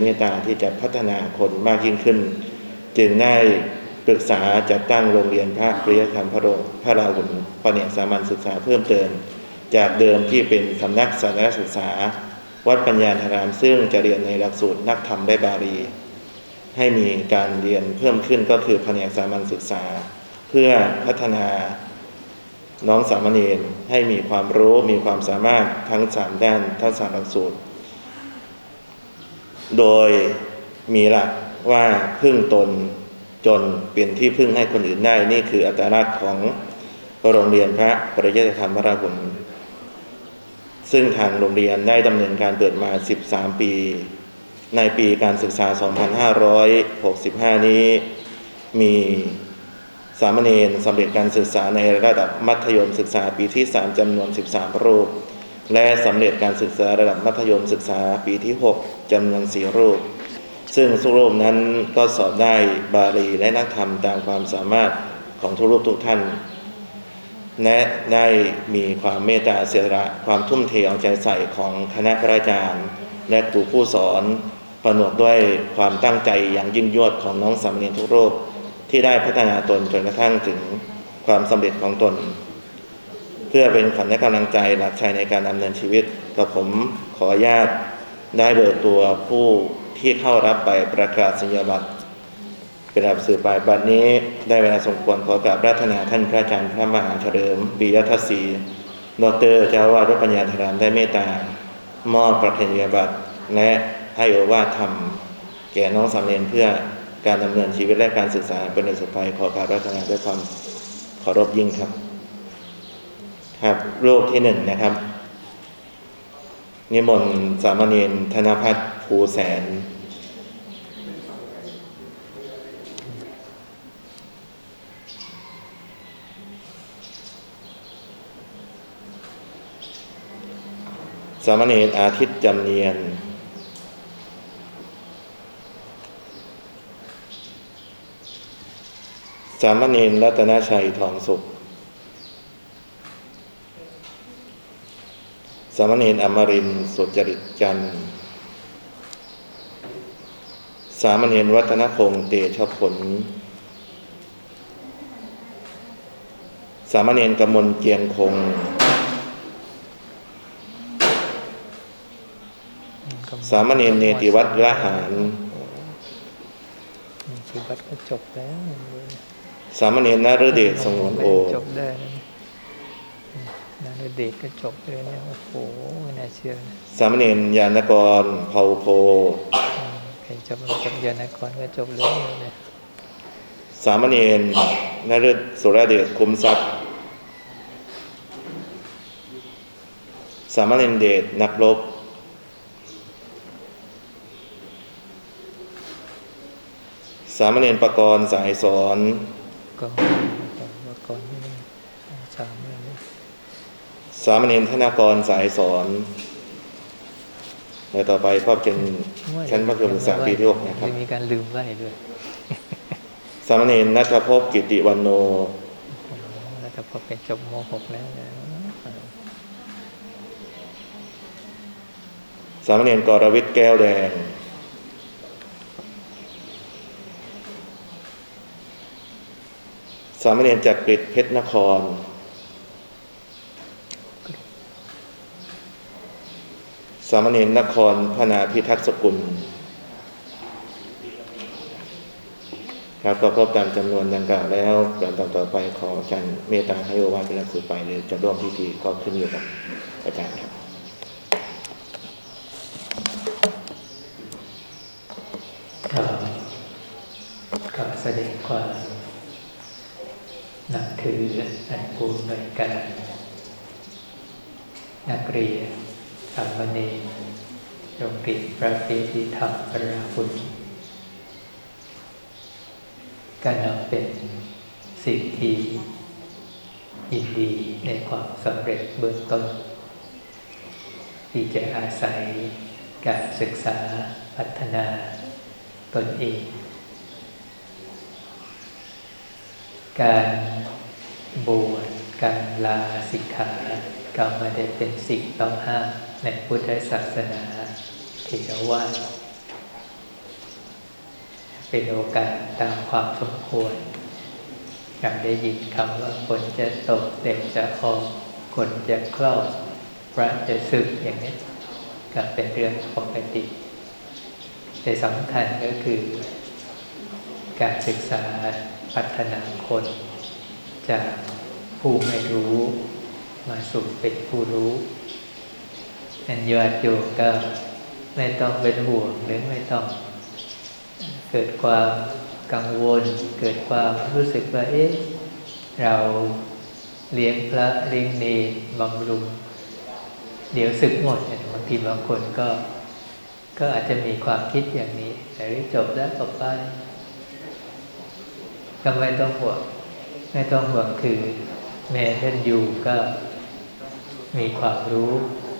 เมตตาที่จะพัฒนาคนมากยิ่งขึ้น จึงได้ปรึกษาจัดตั้งโรงเรียนพระปริยธรรมพระโรพระราหุลปเนียสามัญศึกษาเพิ่มเติม จากเดิมที่เป็นสำนักสารณศึกษา วัดปัญญาธารามซึ่งจะเรียนในหลักสูตรนักธรรมและบาลี ให้มีการเรียนเพิ่มขึ้นก็คือแผนกสามัญศึกษา เพื่อพัฒนาน้องสามเณรให้มีความรู้มีความสามารถทั้งสามด้านทั้งสามหลักสูตร โดยมีหลักว่าพึ่งตนจนเป็นที่พึ่งให้คนอื่นได้ นี่คืออัตลักษณ์ของโรงเรียนพระปริยัติธรรมวราหุลซึ่งทางโรงเรียนได้ดำเนินการเปิดมา 13 ปี ในปีการศึกษา 2565 นี้ มีสามเณรสำเร็จการศึกษาในระดับมัธยมศึกษาปีที่ 3จำนวน 13 รูป และสำเร็จการศึกษาระดับมัธยมศึกษาปีที่ 6 จำนวน4รูป ซึ่งทุกรูปนั้นก็สอบได้บาลีและนักธรรมตามความสามารถของทุกรูปทุกท่านและได้มีความเมตตาเสียสละความทุ่มเทเอาใจใส่ของคณะพระอาจารย์ และครูผู้สอนประนวกด้วยความตั้งใจอย่างยิ่งยวดของน้องสามเณรทุกรูปที่ได้พัฒนาตนจนกระทั่งถึงความสำเร็จของตน เพื่อเป็นขวัญและกำลังใจหลักชัยในการดำเนินชีวิตกับผมขออนุญาต ได้เบิกตัวผู้ที่เข้ารับใบประกาศนียบัตรเป็นรับสื่อไปบัดนี้ได้เวลาสมควรขอกราบรัตนาท่านพระอาจารย์พระมหาเฉลิมบียทัศสีดรเจ้าวาดวัดปัญญาธารามได้เมตตามอบประเพณียบัตรและให้โอวาทธรรม แก่น้องสามเณรเพื่อการดำเนินชีวิตและการศึกษาเป็นในสุดไปขอกราบรัตนาด้วยความเคารพยิ่งครับ ครับรูปที่หนึ่งนะครับ นิมนต์สามเณรธนพัฒน์ภูแสน สามเณรอาทิตย์จำเนียน สามเณรรัตนชัยทองสุข สามเณรอมรินทร์สุจริตจันทร์สามเณรวัฒนพงษ์เตชะผล สามเณรกมลเกียงคง สามเณรเนติวัฒน์ละหารคือวัดก็จบแล้วสามเณรนฤเดชสงวนโอจบได้ นะนาเดชก็จบเลยเนี่ยโอ้โหไม่น่าเชื่อนะสามเณรยานกรเผ่าโพอืมใครจบจบยานครก็จบเลยเนี่ยสามเณรนฤสุรเดชคุมทรัพย์ สามเณรเดชนักรบ สามเณรประกรณ์สายสอน ก็ก็ก่อนนี่สามเลยนะ สามเณรธนากรสายสอนและต่อไปก็เป็นชั้นมัธยมศึกษาปีที่หกนะครับจะมีการลืมไหวด้วย สามเณรนัทภพกิติวันโนโอ้โหแล้วแต่พอเป็นจบม .6 แล้วนะสามเณรกรวิทย์แก้วแดงสามเณรจักริดเพชรนคร สามเณรนครพนาพิทักษ์สกุลครับก็ครบตามจำนวนดังกล่าวแล้วการต่อต่อไปขออาจารย์เมตตาให้โอวาทเป็นหลักสูตรไปหรือจะร่วมพิธีก็ขึ้นอยู่กับอาจารย์ครับก็ก็แสดงความนับถืออันปูนในการนักเรียน สามเณรโรงเรียนพระเทติธรรมพระพุทธก็นับเป็นสิ่งที่ยินดีในความสำเร็จเบื้องต้น ที่จะอาศัยการศึกษาพัฒนาตนเอง การบวชการลาสิกขาก็ไม่ได้เป็นสิ่งต้องห้ามในพุทธศาสนาเทรวาสเป็นโอกาสตามความสมควรอย่างได้ยินคำว่าคนจะตกเด็กจะออกคนจะคลอดพระจะสึกอย่างนี้ก็เป็นเรื่องปกติ แต่สำคัญก็คือการศึกษาพัฒนาคน จากผู้ไม่รู้มาสู่เป็นผู้รู้ นั่นญาติโยมก็ไม่ต้องเป็นห่วงหรือไม่ต้อง เกิดความกังวล เกิดความรู้สึกว่าเอ๊ะเราเลี้ยงพระเลี้ยงเนรบำรุง เดี๋ยวศึกหมดบางทีบางคนก็ ก็อาจจะมีความคิดอย่างนี้ แต่จบแล้วจบไปก็ไม่ต้องห่วงไม่ต้องห่วงคือแม่ท่านอยู่ก็มีความรู้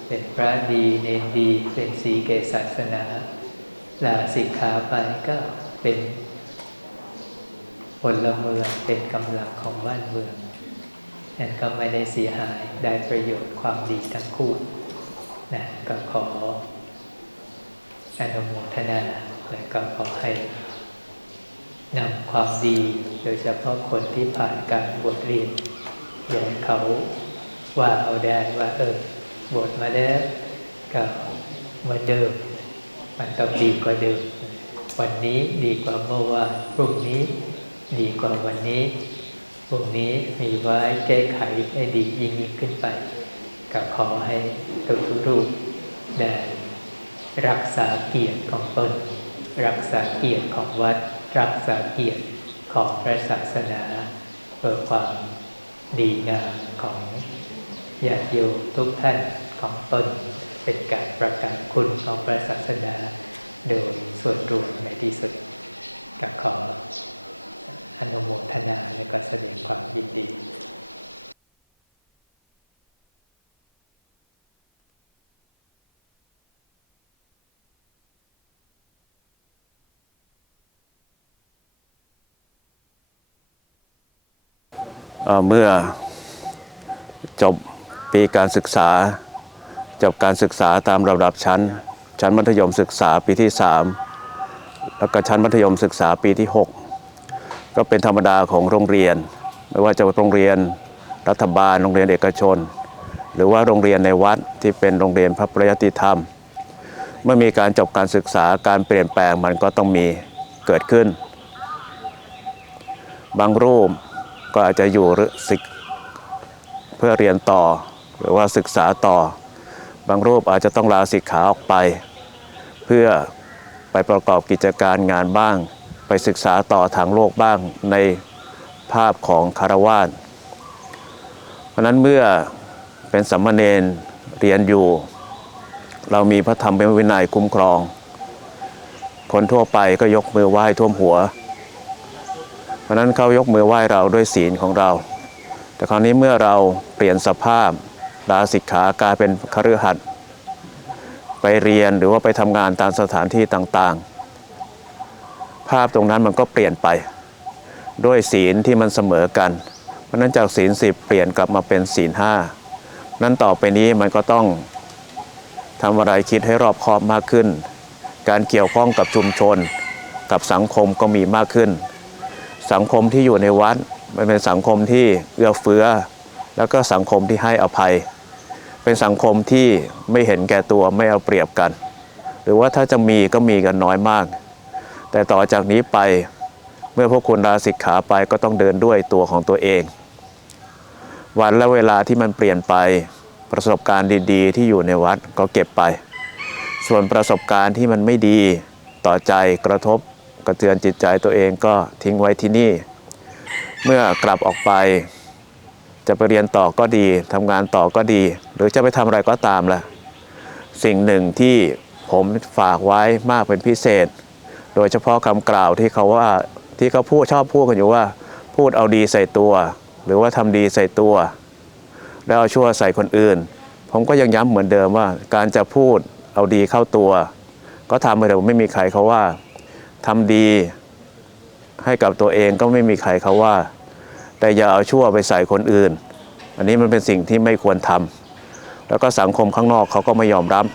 เป็นพระดีเนรดี เป็นสีเกศาสนาลาสิกขาไปก็เป็นพลเมืองเป็นกำลังของบ้านเมืองนั่นก็ไม่ได้เสียหายได้ประโยชน์ความดีทั้งคู่นะก็ขออนุโมทนาและก็ขอให้นำความดีโดยเฉพาะคนที่ผ่านการบทเรียนอย่าให้เขาว่าเอาได้ว่าเออ บทมาแล้วก็เหมือนเดิม มันต้องดีกว่าเดิม วันนี้ดีกว่าเมื่อวานพรุ่งนี้ดีกว่าวันนี้พรุ่งนี้มีไว้แก้ไขให้ดียิ่งยิ่งขึ้นไปก็ขอให้ทุกทุกรูปได้รักษาเกียรติของตนรักษาเกียรติของวัด รักษาเกียรติของพระศาสนาเพื่อความดีงามของ ญาติโยมทุกท่านของตนเป็นการประกาศคุณของพระศาสนา โดยส่วนรวมในที่สุดก็ขออนุโมทนาและก็แสดงความยินดีเเมื่อจบ ปีการศึกษา จบการศึกษาตามระดับชั้น ชั้นมัธยมศึกษาปีที่ 3 แล้วก็ชั้นมัธยมศึกษาปีที่ 6 ก็เป็นธรรมดาของโรงเรียน ไม่ว่าจะเป็นโรงเรียนรัฐบาลโรงเรียนเอกชน หรือว่าโรงเรียนในวัดที่เป็นโรงเรียนพระปริยติธรรม เมื่อมีการจบการศึกษาการเปลี่ยนแปลงมันก็ต้องมีเกิดขึ้น บางรูปก็อาจจะอยู่หรือศึกเพื่อเรียนต่อ หรือว่าศึกษาต่อ บางรูปอาจจะต้องลาสิกขาออกไป เพื่อไปประกอบกิจการงานบ้าง ไปศึกษาต่อทางโลกบ้างในภาพของคารวาสเพราะนั้นเมื่อเป็นสัมมาเนนเรียนอยู่ เรามีพระธรรมเป็นวินัยคุ้มครอง คนทั่วไปก็ยกมือไหว้ท่วมหัว เพราะนั้นเขายกมือไหว้เราด้วยศีลของเรา แต่คราวนี้เมื่อเราเปลี่ยนสภาพ ลาสิกขากลายเป็นคฤหัสถ์ไปเรียนหรือว่าไปทำงานตามสถานที่ต่างๆ ภาพตรงนั้นมันก็เปลี่ยนไป ด้วยศีลที่มันเสมอกัน เพราะฉะนั้นจากศีลสิบเปลี่ยนกลับมาเป็นศีลห้านั้นต่อไปนี้มันก็ต้องทำอะไรคิดให้รอบคอบมากขึ้น การเกี่ยวข้องกับชุมชน กับสังคมก็มีมากขึ้น สังคมที่อยู่ในวัดมันเป็นสังคมที่เอื้อเฟื้อ แล้วก็สังคมที่ให้อภัย เป็นสังคมที่ไม่เห็นแก่ตัวไม่เอาเปรียบกัน หรือว่าถ้าจะมีก็มีกันน้อยมาก แต่ต่อจากนี้ไปเมื่อพวกคุณลาสิกขาไปก็ต้องเดินด้วยตัวของตัวเอง วันและเวลาที่มันเปลี่ยนไปประสบการณ์ดี ๆ ที่อยู่ในวัดก็เก็บไป ส่วนประสบการณ์ที่มันไม่ดีต่อใจกระทบกระเทือนจิตใจตัวเองก็ทิ้งไว้ที่นี่ เมื่อกลับออกไป จะไปเรียนต่อก็ดีทำงานต่อก็ดี หรือจะไปทำอะไรก็ตามล่ะสิ่งหนึ่งที่ผมฝากไว้มากเป็นพิเศษ โดยเฉพาะคำกล่าวที่เขาว่าที่เขาพูดชอบพูดกันอยู่ว่า พูดเอาดีใส่ตัว หรือว่าทำดีใส่ตัว แล้วเอาชั่วใส่คนอื่น ผมก็ยังย้ำเหมือนเดิมว่า การจะพูดเอาดีเข้าตัว ก็ทำไปเถอะไม่มีใครเขาว่าทำดีให้กับตัวเองก็ไม่มีใครเขาว่า แต่อย่าเอาชั่วไปใส่คนอื่น อันนี้มันเป็นสิ่งที่ไม่ควรทำแล้วก็สังคมข้างนอกเขาก็ไม่ยอมรับ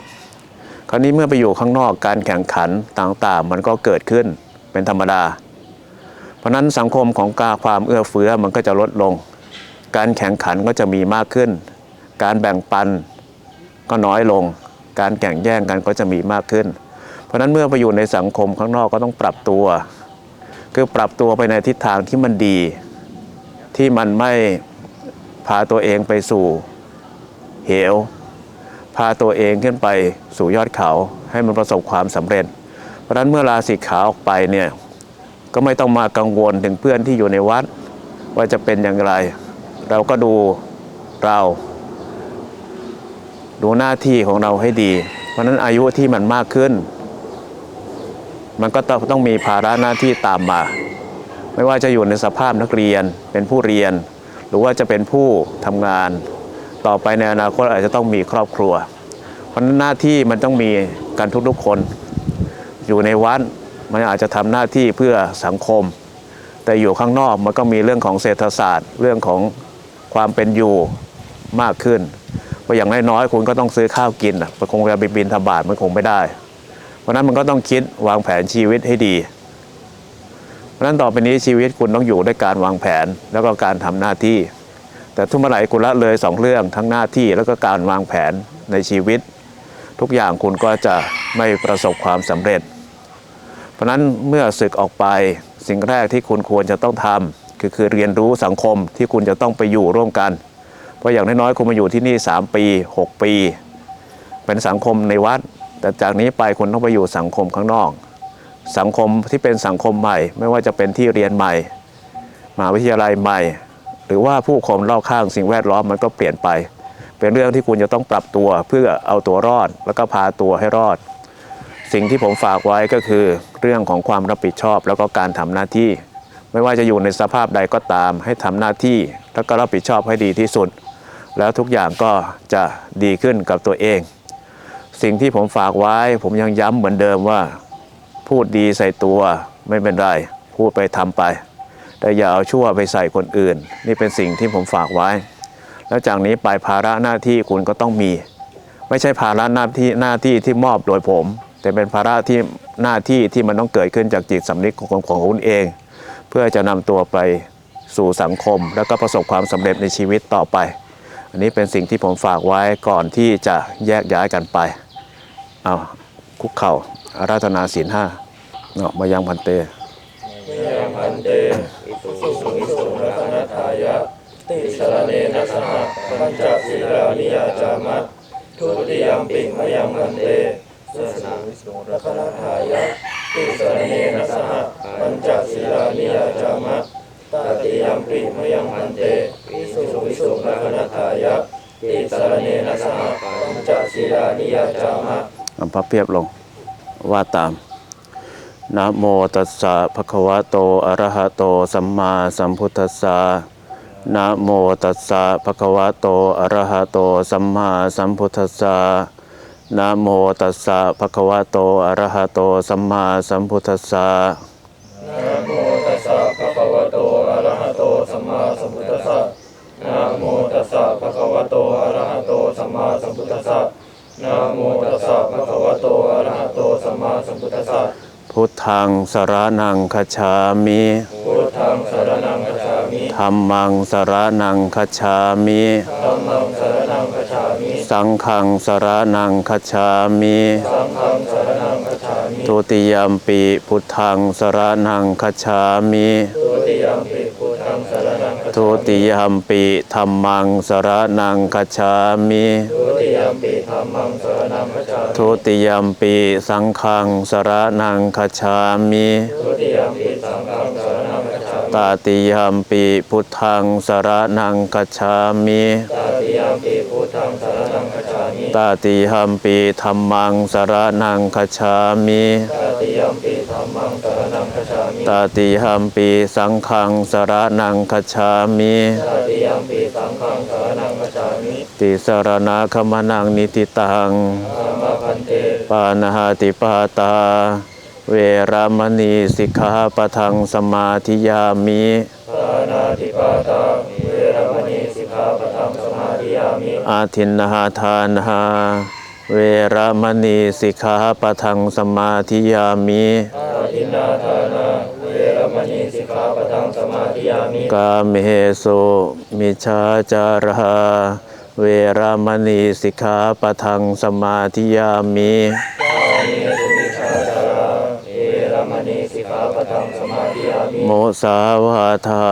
คราวนี้เมื่อไปอยู่ข้างนอกการแข่งขันต่างๆ มันก็เกิดขึ้นเป็นธรรมดา เพราะนั้นสังคมของกาความเอื้อเฟื้อมันก็จะลดลง การแข่งขันก็จะมีมากขึ้น การแบ่งปันก็น้อยลง การแข่งแย่งกันก็จะมีมากขึ้น เพราะนั้นเมื่อไปอยู่ในสังคมข้างนอกก็ต้องปรับตัว คือปรับตัวไปในทิศทางที่มันดี ที่มันไม่พาตัวเองไปสู่เหว พาตัวเองขึ้นไปสู่ยอดเขาให้มันประสบความสำเร็จ เพราะนั้นเมื่อลาสิกขาออกไปเนี่ยก็ไม่ต้องมากังวลถึงเพื่อนที่อยู่ในวัด ว่าจะเป็นอย่างไร เราก็ดูเรา ดูหน้าที่ของเราให้ดี เพราะนั้นอายุที่มันมากขึ้น มันก็ต้องมีภาระหน้าที่ตามมา ไม่ว่าจะอยู่ในสภาพนักเรียนเป็นผู้เรียน หรือว่าจะเป็นผู้ทำงาน ต่อไปในอนาคตอาจจะต้องมีครอบครัว เพราะนั้นหน้าที่มันต้องมีกันทุกๆคน อยู่ในวัดมันอาจจะทำหน้าที่เพื่อสังคม แต่อยู่ข้างนอกมันก็มีเรื่องของเศรษฐศาสตร์ เรื่องของความเป็นอยู่มากขึ้นเพราะอย่างน้อยๆคุณก็ต้องซื้อข้าวกินมันคงจะไปบินทบาทมันคงไม่ได้ เพราะนั้นมันก็ต้องคิดวางแผนชีวิตให้ดี ราะฉะนั้นต่อไปนี้ชีวิตคุณต้องอยู่ด้วยการวางแผนแล้วก็การทำหน้าที่ แต่ทุกเมื่อไหร่คุณละเลยสองเรื่องทั้งหน้าที่แล้วก็การวางแผนในชีวิต ทุกอย่างคุณก็จะไม่ประสบความสำเร็จ เพราะฉะนั้นเมื่อศึกออกไปสิ่งแรกที่คุณควรจะต้องทำคือคือเรียนรู้สังคมที่คุณจะต้องไปอยู่ร่วมกัน เพราะอย่างน้อยๆคุณมาอยู่ที่นี่ 3 ปี 6 ปี เป็นสังคมในวัด แต่จากนี้ไปคุณต้องไปอยู่สังคมข้างนอก สังคมที่เป็นสังคมใหม่ ไม่ว่าจะเป็นที่เรียนใหม่มหาวิทยาลัยใหม่ หรือว่าผู้คนรอบข้างสิ่งแวดล้อมมันก็เปลี่ยนไป เป็นเรื่องที่คุณจะต้องปรับตัวเพื่อเอาตัวรอด แล้วก็พาตัวให้รอด สิ่งที่ผมฝากไว้ก็คือ เรื่องของความรับผิดชอบแล้วก็การทำหน้าที่ ไม่ว่าจะอยู่ในสภาพใดก็ตาม ให้ทำหน้าที่ แล้วก็รับผิดชอบให้ดีที่สุด แล้วทุกอย่างก็จะดีขึ้นกับตัวเอง สิ่งที่ผมฝากไว้ผมยังย้ำเหมือนเดิมว่า พูดดีใส่ตัวไม่เป็นไร พูดไปทำไป แต่อย่าเอาชั่วไปใส่คนอื่น นี่เป็นสิ่งที่ผมฝากไว้ แล้วจากนี้ไปภาระหน้าที่คุณก็ต้องมี ไม่ใช่ภาระหน้าที่หน้าที่ที่มอบโดยผม แต่เป็นภาระที่หน้าที่ที่มันต้องเกิดขึ้นจากจิตสำนึกของของคุณเอง เพื่อจะนำตัวไปสู่สังคม แล้วก็ประสบความสำเร็จในชีวิตต่อไป อันนี้เป็นสิ่งที่ผมฝากไว้ก่อนที่จะแยกย้ายกันไปเอาคุกเข่า อาราธนาศีลห้าเนาะมายังพันเตพันเตอิสุสุอิสุรัตนทายะติสรเนนะสหปัญจศีลานิยาจามะทุติยมปิมยังพันเตสนาวิสุรัตนทายะติสรเนนะสหปัญจศีลานิยาจามะตติยมปิมยังพันเตอิสุสุอิสุรัตนทายะติสรเนนะสหปัญจศีลานิยาจามะอัมพับเพียบลง ว่าตามนะโมตัสสะภะคะวะโตอะระหะโตสัมมาสัมพุทธัสสะนะโมตัสสะภะคะวะโตอะระหะโตสัมมาสัมพุทธัสสะนะโมตัสสะภะคะวะโตอะระหะโตสัมมาสัมพุทธัสสะนะโมตัสสะภะคะวะโตอะระหะโตสัมมาสัมพุทธัสสะนะโมตัสสะภะคะวะโตอะระหะโตสัมมาสัมพุทธัสสะ นะโมตัสสะภะคะวะโตอะระหะโตสัมมาสัมพุทธัสสะพุทธังสรนังคจฉามิพุทธังสรณังคัจฉามิธัมมังสรนังคจฉามิธัมมังสรณังคัจฉามิ สังฆังสรนังคจฉามิสังฆังสรณังคัจฉามิทุติยมปีพุทธังสรนังคจฉามิทุติยมปิพุทธังสรณังคัจฉาทุติยมปีธรรมังสรนังคจฉามิทุ ทุติยมปีสังฆังสรนังคจฉามิทุติยมปิสังฆังสรณังคัจฉามิตาติยมปีพุทธังสรนังคจฉามิตติยมปิพุทธังสรณังคัจฉามิตาติยมปีธรรมังสรนังคจฉามิตติยมปิธัมมังสรณังคัจฉามิตาติยมปีสังฆังสรนังคจฉามิตติยมปิสังฆังสรณังคัจฉามิ ติสรณะขมนังนิติตังอามาพันเตปานาหาติปาตา เวรามณีสิกขาปะทังสมาธิยามิปานาติปาตาเวรมณีสิกขาปะทังสมาธิยามิอาทินนาหาทานหาเวรามณีสิกขาปะทังสมาธิยามิอาทินาทานาเวรมณีสิกขาปะทังสมาธิยามิกาเมสุมิชาจารา เวรามณีสิกขาปะทังสมาธิยามิเวรมณีสิกขาปะทังสมาธิยามิโมสาวาทา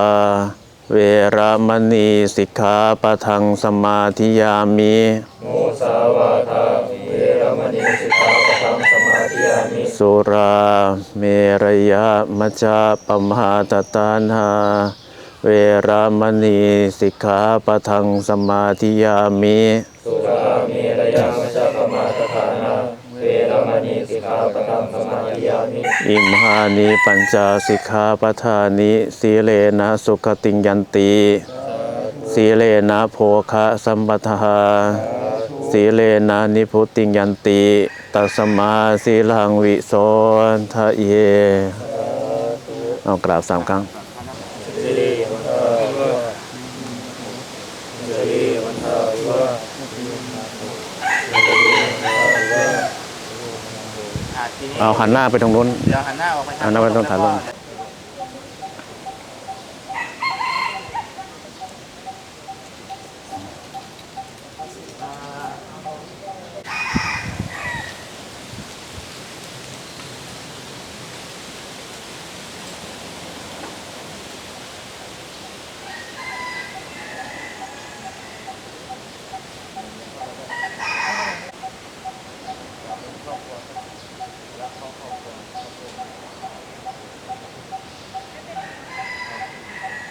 เวรามณีสิกขาปะทังสมาธิยามิโมสาวาทาเวรมณีสิกขาปะทังสมาธิยามิสุราเมรยะมัจจาปมาตตานา เวรามณีสิกขาปะทังสมาธิยามิสุราเมรยมัจจปมาตฐานาเวรมณีสิกขาปะทังสมาธิยามิ อิมหานิปัญจสิกขาปทานิสีเลนะสุขติงยันติสีเลนะโภคะสัมปทาสีเลนะนิพุติงยันติตัสมาสีลังวิโสทะเย เอากราบสามครั้ง อะทีนี้ เอาหันหน้าไปตรงนู้น เดี๋ยวหันหน้าออกไปทางหันหน้าไปตรงฐานลมแล้วก็